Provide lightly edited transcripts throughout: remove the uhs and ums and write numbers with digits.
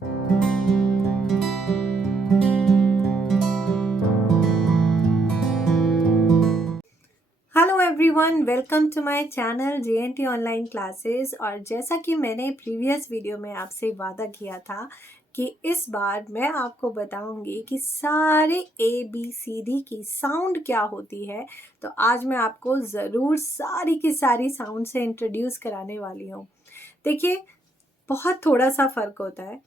Hello everyone, welcome to my channel JNT online classes. और जैसा कि मैंने प्रीवियस वीडियो में आपसे वादा किया था कि इस बार मैं आपको बताऊंगी कि सारे ABCD की साउंड क्या होती है। तो आज मैं आपको ज़रूर सारी की सारी साउंड से इंट्रोड्यूस कराने वाली हूँ। देखिए, बहुत थोड़ा सा फ़र्क होता है।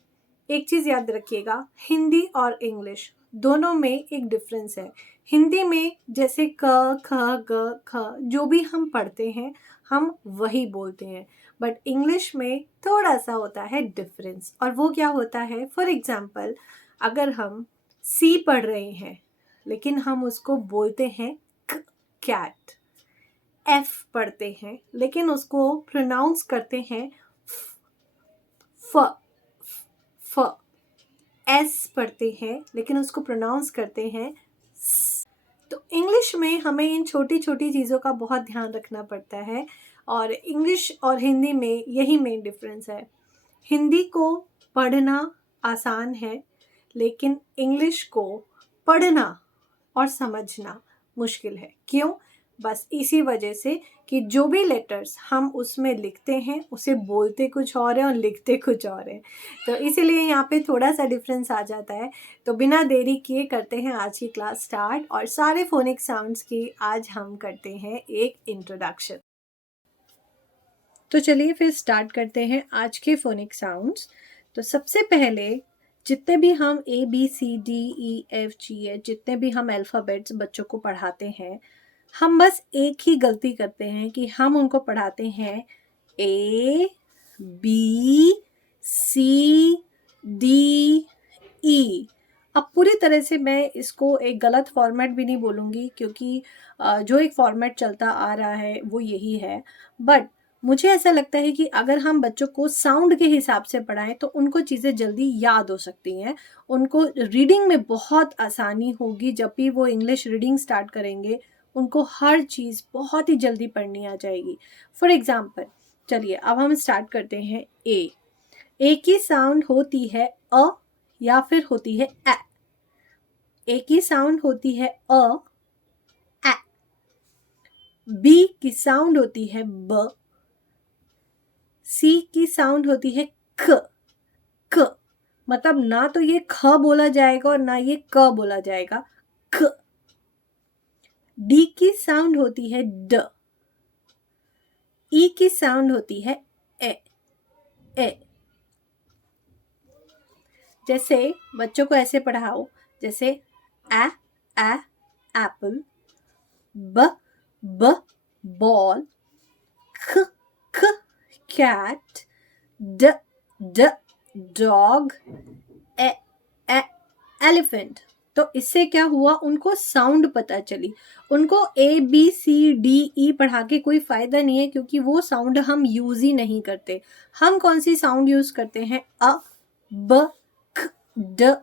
एक चीज़ याद रखिएगा, हिंदी और इंग्लिश दोनों में एक डिफरेंस है। हिंदी में जैसे क ख ग ख जो भी हम पढ़ते हैं हम वही बोलते हैं, बट इंग्लिश में थोड़ा सा होता है डिफरेंस। और वो क्या होता है, फॉर एग्जांपल अगर हम सी पढ़ रहे हैं लेकिन हम उसको बोलते हैं कैट, एफ पढ़ते हैं लेकिन उसको प्रोनाउंस करते हैं फ फ, एस पढ़ते हैं लेकिन उसको प्रोनाउंस करते हैं स। तो इंग्लिश में हमें इन छोटी छोटी चीज़ों का बहुत ध्यान रखना पड़ता है, और इंग्लिश और हिंदी में यही मेन डिफरेंस है। हिंदी को पढ़ना आसान है लेकिन इंग्लिश को पढ़ना और समझना मुश्किल है। क्यों? बस इसी वजह से कि जो भी लेटर्स हम उसमें लिखते हैं उसे बोलते कुछ और है और लिखते कुछ और है। तो इसीलिए यहाँ पे थोड़ा सा डिफरेंस आ जाता है। तो बिना देरी किए करते हैं आज की क्लास स्टार्ट, और सारे फोनिक साउंड्स की आज हम करते हैं एक इंट्रोडक्शन। तो चलिए फिर स्टार्ट करते हैं आज के फोनिक साउंड्स। तो सबसे पहले जितने भी हम ABCDEFGH जितने भी हम अल्फ़ाबेट्स बच्चों को पढ़ाते हैं, हम बस एक ही गलती करते हैं कि हम उनको पढ़ाते हैं ABCDE। अब पूरी तरह से मैं इसको एक गलत फॉर्मेट भी नहीं बोलूँगी, क्योंकि जो एक फॉर्मेट चलता आ रहा है वो यही है। बट मुझे ऐसा लगता है कि अगर हम बच्चों को साउंड के हिसाब से पढ़ाएं तो उनको चीज़ें जल्दी याद हो सकती हैं, उनको रीडिंग में बहुत आसानी होगी। जब भी वो इंग्लिश रीडिंग स्टार्ट करेंगे उनको हर चीज़ बहुत ही जल्दी पढ़नी आ जाएगी। फॉर एग्ज़ाम्पल चलिए अब हम स्टार्ट करते हैं। ए की साउंड होती है अ या फिर होती है ए। ए की साउंड होती है अ, ए। बी की साउंड होती है ब। सी की साउंड होती है ख, क। मतलब ना तो ये ख बोला जाएगा और ना ये क बोला जाएगा, ख। डी की साउंड होती है ड। ई की साउंड होती है ए, ए। जैसे बच्चों को ऐसे पढ़ाओ, जैसे ए एप्पल, ब बॉल, ख कैट, ड डॉग, ए एलिफेंट। तो इससे क्या हुआ, उनको साउंड पता चली। उनको ABCDE पढ़ा के कोई फायदा नहीं है, क्योंकि वो साउंड हम यूज ही नहीं करते। हम कौन सी साउंड यूज करते हैं? अ ब ख ड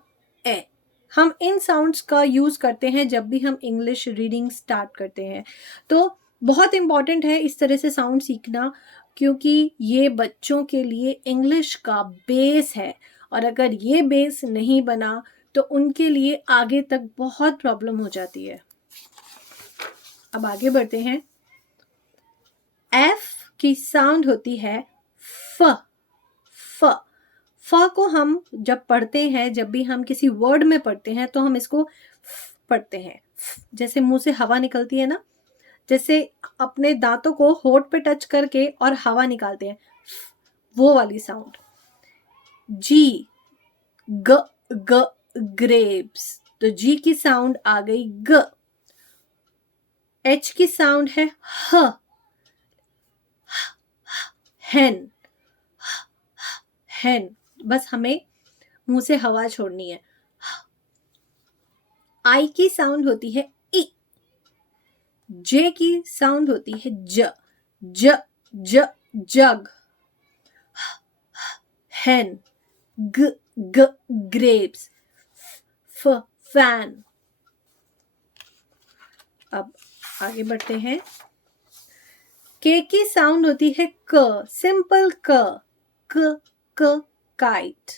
ए। हम इन साउंड्स का यूज करते हैं जब भी हम इंग्लिश रीडिंग स्टार्ट करते हैं। तो बहुत इंपॉर्टेंट है इस तरह से साउंड सीखना, क्योंकि ये बच्चों के लिए इंग्लिश का बेस है। और अगर ये बेस नहीं बना तो उनके लिए आगे तक बहुत प्रॉब्लम हो जाती है। अब आगे बढ़ते हैं। एफ की साउंड होती है फ, फ। फ को हम जब पढ़ते हैं, जब भी हम किसी वर्ड में पढ़ते हैं तो हम इसको पढ़ते हैं। जैसे मुंह से हवा निकलती है ना, जैसे अपने दांतों को होठ पे टच करके और हवा निकालते हैं, वो वाली साउंड। जी ग ग ग्रेप्स, तो जी की साउंड आ गई ग। एच की साउंड है ह, हेन, हेन। बस हमें मुंह से हवा छोड़नी है। आई की साउंड होती है ई। जे की साउंड होती है ज, ज ज जग। हेन, ग ग ग्रेप्स, फ फैन। अब आगे बढ़ते हैं। के की साउंड होती है क, सिंपल क, क क काइट।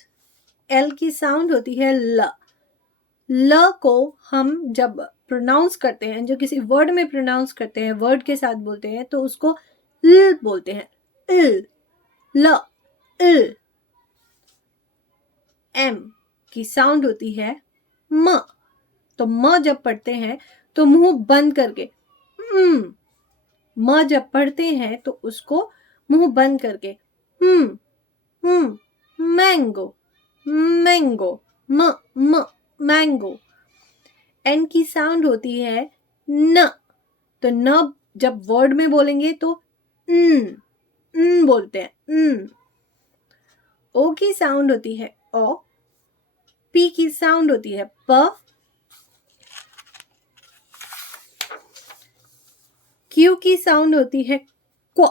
एल की साउंड होती है ल। ल को हम जब प्रोनाउंस करते हैं, जो किसी वर्ड में प्रोनाउंस करते हैं, वर्ड के साथ बोलते हैं, तो उसको ल बोलते हैं, ल, ल, ल। एम की साउंड होती है म। तो म जब पढ़ते हैं तो मुंह बंद करके म जब पढ़ते हैं तो उसको मुंह बंद करके मैंगो, मैंगो, म म मैंगो। एन की साउंड होती है न। तो न जब वर्ड में बोलेंगे तो बोलते हैं। ओ की साउंड होती है ओ। पी की साउंड होती है प। क्यू की साउंड होती है क्व,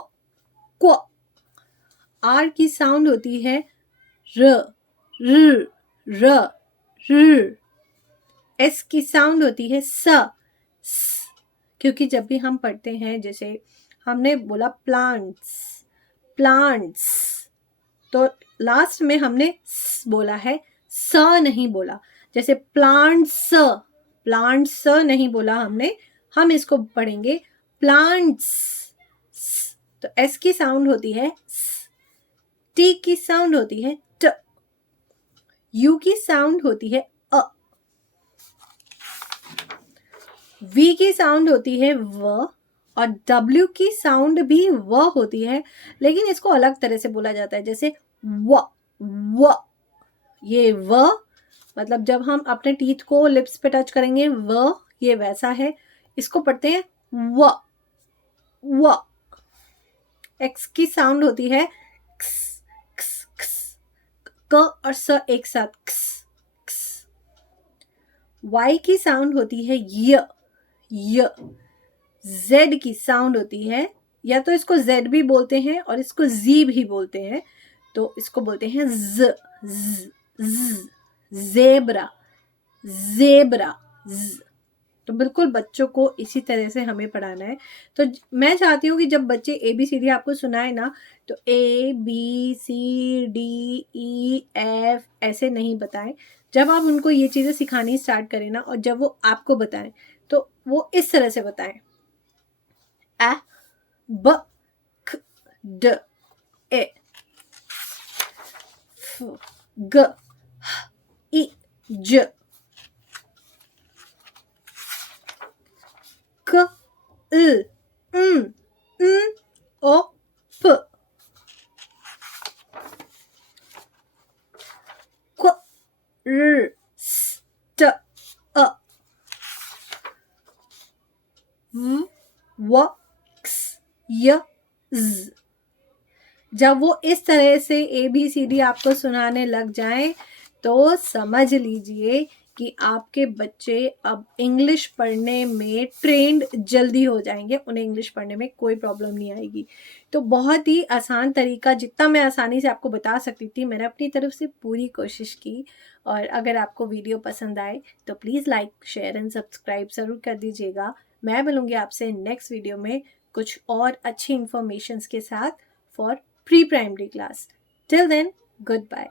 क्व। आर की साउंड होती है र, र, र, र। एस की साउंड होती है स, स। क्योंकि जब भी हम पढ़ते हैं, जैसे हमने बोला प्लांट्स, प्लांट्स, तो लास्ट में हमने स बोला है, स नहीं बोला। जैसे प्लांट्स, प्लांट्स नहीं बोला हमने, हम इसको पढ़ेंगे प्लांट्स। तो एस की साउंड होती है स। टी की साउंड होती है ट। यू की साउंड होती है अ। वी की साउंड होती है व। और डब्ल्यू की साउंड भी व होती है, लेकिन इसको अलग तरह से बोला जाता है, जैसे व, व। ये व मतलब जब हम अपने टीथ को लिप्स पे टच करेंगे व, ये वैसा है। इसको पढ़ते हैं व, व। एक्स की साउंड होती है क्स, क्स, क्स। क और स एक साथ क्स, क्स। वाई की साउंड होती है य, य। जेड की साउंड होती है, या तो इसको जेड भी बोलते हैं और इसको जी भी बोलते हैं, तो इसको बोलते हैं ज, ज, ज। जेब्रा, जेब्रा, ज। तो बिल्कुल बच्चों को इसी तरह से हमें पढ़ाना है। तो मैं चाहती हूँ कि जब बच्चे ABCD आपको सुनाए ना, तो ABCDEF ऐसे नहीं बताएं। जब आप उनको ये चीज़ें सिखानी स्टार्ट करें ना, और जब वो आपको बताएं तो वो इस तरह से बताएं, A B C D E F G H I J K L M N O P Q R S T U V W X Y Z। जब वो इस तरह से ABCD आपको सुनाने लग जाएं, तो समझ लीजिए कि आपके बच्चे अब इंग्लिश पढ़ने में ट्रेंड जल्दी हो जाएंगे, उन्हें इंग्लिश पढ़ने में कोई प्रॉब्लम नहीं आएगी। तो बहुत ही आसान तरीका, जितना मैं आसानी से आपको बता सकती थी, मैंने अपनी तरफ से पूरी कोशिश की। और अगर आपको वीडियो पसंद आए तो please like, share and subscribe ज़रूर कर दीजिएगा। मैं मिलूँगी आपसे नेक्स्ट वीडियो में कुछ और अच्छी इन्फॉर्मेशंस के साथ for pre-primary class. Till then, goodbye.